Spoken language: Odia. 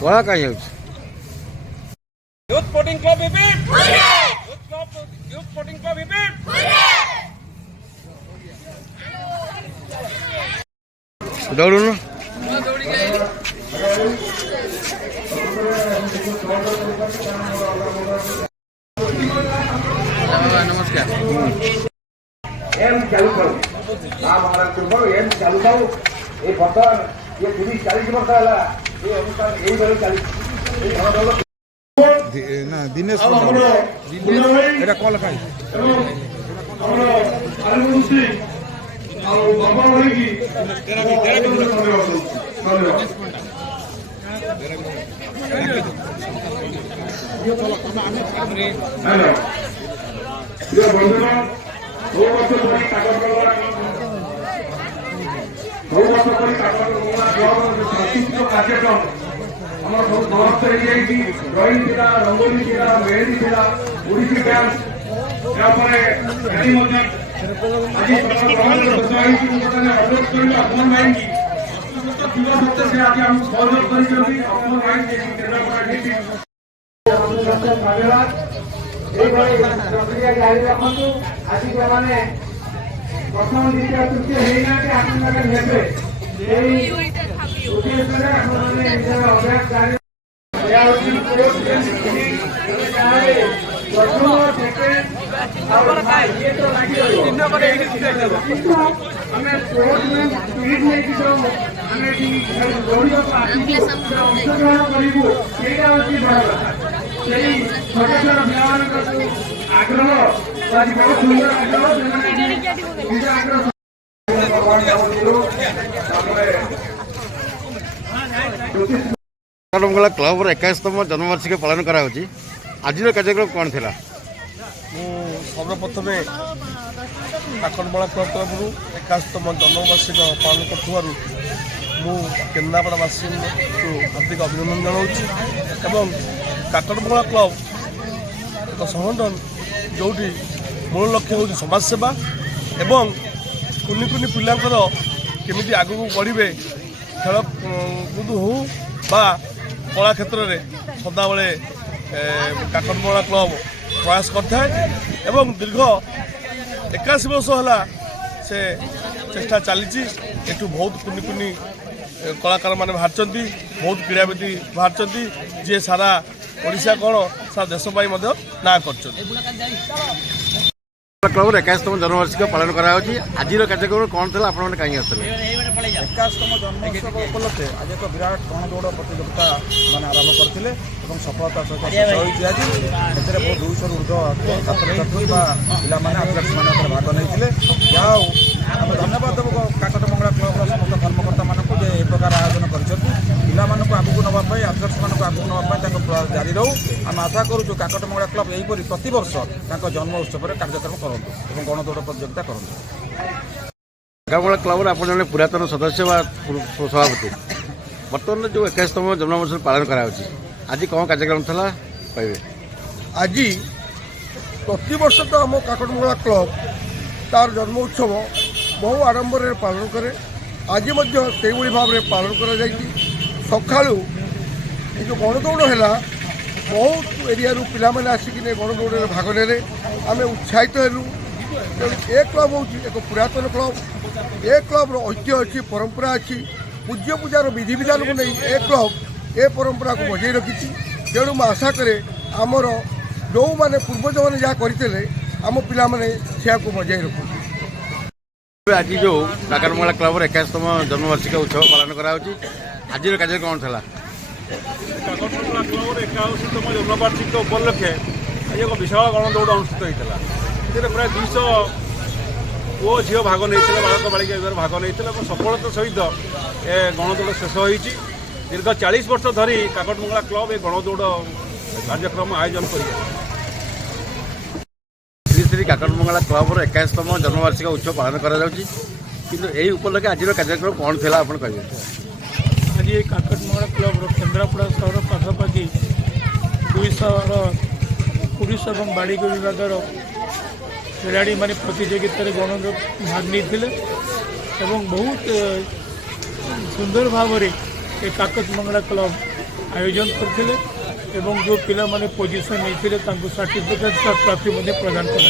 କଳା କାହିଁ ହେଉଛି? Youth sporting club Vipin youth sporting club Vipin ଦୌଡ଼ୁନୁ। ନମସ୍କାର। एम चालू करो हमारा पूर्व एम चालू करो ये बर्तमान ये 30-40 वर्ष है ये अनुष्ठान यही भाई चालीस ନା ଦିନେଶ ଏଇଟା କଲ୍ ଖାଇ कार्यक्रम আমার সব সমস্ত হয়েছি ড্রয়িং ছিল রঙ্গোলি ছিল মেহেদি ছিল ওড়িশি ডান্স তারপরে গাড়ি মধ্যে আজ অনুরোধ করি আপনার ভাইকি যুব সত্য সে আজ আমি সহযোগ করেছি আপনার ভাইকে কেন্দ্রাপড়া ডিস্ট্রিক্ট ধন্যবাদ এইভাবে প্রক্রিয়া জারি রাখন্তু আজ মানে প্রথম দ্বিতীয় তৃতীয় হইনাকে আপনাদের নেবে এই উদ্দেশ্যে আপনাদের নিজের অভ্যাস জারি ଆମେ ଅଂଶଗ୍ରହଣ କରିବୁ ସେଇଟା ହେଉଛି ସେଇ ଛୋଟ ଛୋଟ ପିଲାମାନଙ୍କର ଆଗ୍ରହ ଆଜି ବହୁତ ସୁନ୍ଦର ଆଗ୍ରହ ନିଜ ଆଗ୍ରହ କାକଟମଙ୍ଗଳା କ୍ଲବର 81ତମ ଜନ୍ମବାର୍ଷିକୀ ପାଳନ କରାଯାଉଛି। ଆଜିର କାର୍ଯ୍ୟକ୍ରମ କ'ଣ ଥିଲା? ମୁଁ ସର୍ବପ୍ରଥମେ କାକଟମଙ୍ଗଳା କ୍ଲବ ତରଫରୁ 81ତମ ଜନ୍ମବାର୍ଷିକ ପାଳନ କରୁଥିବାରୁ ମୁଁ କେନ୍ଦ୍ରାପଡ଼ାବାସୀଙ୍କୁ ହାର୍ଦ୍ଦିକ ଅଭିନନ୍ଦନ ଜଣାଉଛି ଏବଂ କାକଟମଙ୍ଗଳା କ୍ଲବ ଏକ ସଂଗଠନ ଯେଉଁଠି ମୂଳ ଲକ୍ଷ୍ୟ ହେଉଛି ସମାଜସେବା ଏବଂ କୁନି କୁନି ପିଲାଙ୍କର କେମିତି ଆଗକୁ ବଢ଼ିବେ ଖେଳକୁଦ ହେଉ ବା କଳା କ୍ଷେତ୍ରରେ ସଦାବେଳେ କାକଟମଙ୍ଗଳା କ୍ଲବ ପ୍ରୟାସ କରିଥାଏ ଏବଂ ଦୀର୍ଘ 81 ବର୍ଷ ହେଲା ସେ ଚେଷ୍ଟା ଚାଲିଛି। ଏଠୁ ବହୁତ କୁନି କୁନି କଳାକାରମାନେ ବାହାରିଛନ୍ତି, ବହୁତ କ୍ରୀଡ଼ାବିତ ବାହାରିଛନ୍ତି ଯିଏ ସାରା ଓଡ଼ିଶା କ'ଣ ସାରା ଦେଶ ପାଇଁ ମଧ୍ୟ ନାଁ କରିଛନ୍ତି। କ୍ଲବର 81ତମ ଜନ୍ମବାର୍ଷିକୀ ପାଳନ କରାଯାଉଛି। ଆଜିର କାର୍ଯ୍ୟକ୍ରମ କ'ଣ ଥିଲା, ଆପଣମାନେ କାହିଁକି ଆସିଥିଲେ? 81ତମ ଜନ୍ମୋତ୍ସବ ଉପଲକ୍ଷେ ଆଜି ଏକ ବିରାଟ ଗଣଦୌଡ଼ ପ୍ରତିଯୋଗିତା ମାନେ ଆରମ୍ଭ କରିଥିଲେ ଏବଂ ସଫଳତା ସହିତ ଶେଷ ହୋଇଛି। ଆଜି ଏଥିରେ ବହୁତ 200ରୁ ଉର୍ଦ୍ଧ୍ୱ ଛାତ୍ରଛାତ୍ରୀ ବା ପିଲାମାନେ ଆଥଲେଟ୍ସ ମାନଙ୍କରେ ଭାଗ ନେଇଥିଲେ। ଯାହା ହଉ ଆମେ ଧନ୍ୟବାଦ ଦେବୁ କାକଟମଙ୍ଗଳା କ୍ଲବର ସମସ୍ତ କର୍ମକର୍ତ୍ତାମାନଙ୍କୁ ଯେ ଏ ପ୍ରକାର ଆୟୋଜନ କରିଛନ୍ତି। ପିଲାମାନଙ୍କୁ ଆଗକୁ ନେବା ପାଇଁ ଆଥଲେଟ୍ସମାନଙ୍କୁ ଆଗକୁ ନେବା ପାଇଁ ତାଙ୍କ ପ୍ରୟାସ ଜାରି ରହୁ। ଆମେ ଆଶା କରୁଛୁ କାକଟମଙ୍ଗଳା କ୍ଲବ ଏହିପରି ପ୍ରତିବର୍ଷ ତାଙ୍କ ଜନ୍ମ ଉତ୍ସବରେ କାର୍ଯ୍ୟକ୍ରମ କରନ୍ତୁ ଏବଂ ଗଣଦୌଡ଼ ପ୍ରତିଯୋଗିତା କରନ୍ତୁ। କାକଟମଙ୍ଗଳା କ୍ଲବର ଆପଣ ଜଣେ ପୁରାତନ ସଦସ୍ୟ ବା ସଭାପତି, ବର୍ତ୍ତମାନ ଯେଉଁ 81ତମ ଜନ୍ମବର୍ଷ ପାଳନ କରାଯାଉଛି, ଆଜି କ'ଣ କାର୍ଯ୍ୟକ୍ରମ ଥିଲା କହିବେ? ଆଜି ପ୍ରତିବର୍ଷ ତ ଆମ କାକଟମଙ୍ଗଳା କ୍ଲବ ତାର ଜନ୍ମ ଉତ୍ସବ ବହୁ ଆଡ଼ମ୍ବରରେ ପାଳନ କରେ। ଆଜି ମଧ୍ୟ ସେଇଭଳି ଭାବରେ ପାଳନ କରାଯାଇଛି। ସକାଳୁ ଏ ଯେଉଁ ଗଣଦୌଡ଼ ହେଲା ବହୁତ ଏରିଆରୁ ପିଲାମାନେ ଆସିକିନି ଗଣଦୌଡ଼ରେ ଭାଗ ନେଲେ। ଆମେ ଉତ୍ସାହିତ ହେଲୁ। ତେଣୁ ଏ କ୍ଲବ ହେଉଛି ଏକ ପୁରାତନ କ୍ଲବ। ଏ କ୍ଲବର ଐତିହ୍ୟ ଅଛି, ପରମ୍ପରା ଅଛି। ପୂଜ୍ୟ ପୂଜାର ବିଧିବିଧାନକୁ ନେଇ ଏ କ୍ଲବ ଏ ପରମ୍ପରାକୁ ବଜାଇ ରଖିଛି। ତେଣୁ ମୁଁ ଆଶା କରେ ଆମର ଯେଉଁମାନେ ପୂର୍ବଜମାନେ ଯାହା କରିଥିଲେ ଆମ ପିଲାମାନେ ସେୟାକୁ ବଜାଇ ରଖୁଛନ୍ତି। ଆଜି ଯେଉଁ କାକଟମଙ୍ଗଳା କ୍ଲବର 81ତମ ଜନ୍ମବାର୍ଷିକୀ ଉତ୍ସବ ପାଳନ କରାଯାଉଛି, ଆଜିର କାର୍ଯ୍ୟକ୍ରମ କ'ଣ ଥିଲା? କାକଟମଙ୍ଗଳା କ୍ଲବର 81ତମ ଜନ୍ମବାର୍ଷିକୀ ଉପଲକ୍ଷେ ଆଜି ଏକ ବିଶାଳ ଗଣଦୌଡ଼ ଅନୁଷ୍ଠିତ ହୋଇଥିଲା। ଏଥିରେ ପ୍ରାୟ 200 ପୁଅ ଝିଅ ଭାଗ ନେଇଥିଲେ, ବାଳକ ବାଳିକା ବିଭାଗରେ ଭାଗ ନେଇଥିଲେ ଏବଂ ସଫଳତା ସହିତ ଏ ଗଣଦୌଡ଼ ଶେଷ ହୋଇଛି। ଦୀର୍ଘ 40 ବର୍ଷ ଧରି କାକଟମଙ୍ଗଳା କ୍ଲବ ଏ ଗଣଦୌଡ଼ କାର୍ଯ୍ୟକ୍ରମ ଆୟୋଜନ କରିଆସିଛି। ଶ୍ରୀ ଶ୍ରୀ କାକଟମଙ୍ଗଳା କ୍ଲବର 81ତମ ଜନ୍ମବାର୍ଷିକୀ ଉତ୍ସବ ପାଳନ କରାଯାଉଛି, କିନ୍ତୁ ଏହି ଉପଲକ୍ଷେ ଆଜିର କାର୍ଯ୍ୟକ୍ରମ କ'ଣ ଥିଲା ଆପଣ କହିବେ? ଆଜି କାକଟମଙ୍ଗଳା କ୍ଲବର କେନ୍ଦ୍ରାପଡ଼ା ସହର ପାଖାପାଖି 200ର ପୁରୁଷ ଏବଂ ବାଳିକା ବିଭାଗର ଖେଳାଳିମାନେ ପ୍ରତିଯୋଗିତାରେ ଗଣଦୌଡ଼ ଭାଗ ନେଇଥିଲେ ଏବଂ ବହୁତ ସୁନ୍ଦର ଭାବରେ ଏ କାକଟମଙ୍ଗଳା କ୍ଲବ आयोजन करते एवं जो पिला माने पोजिशन नहीं सर्टिफिकेट ट्रॉफी प्रदान कर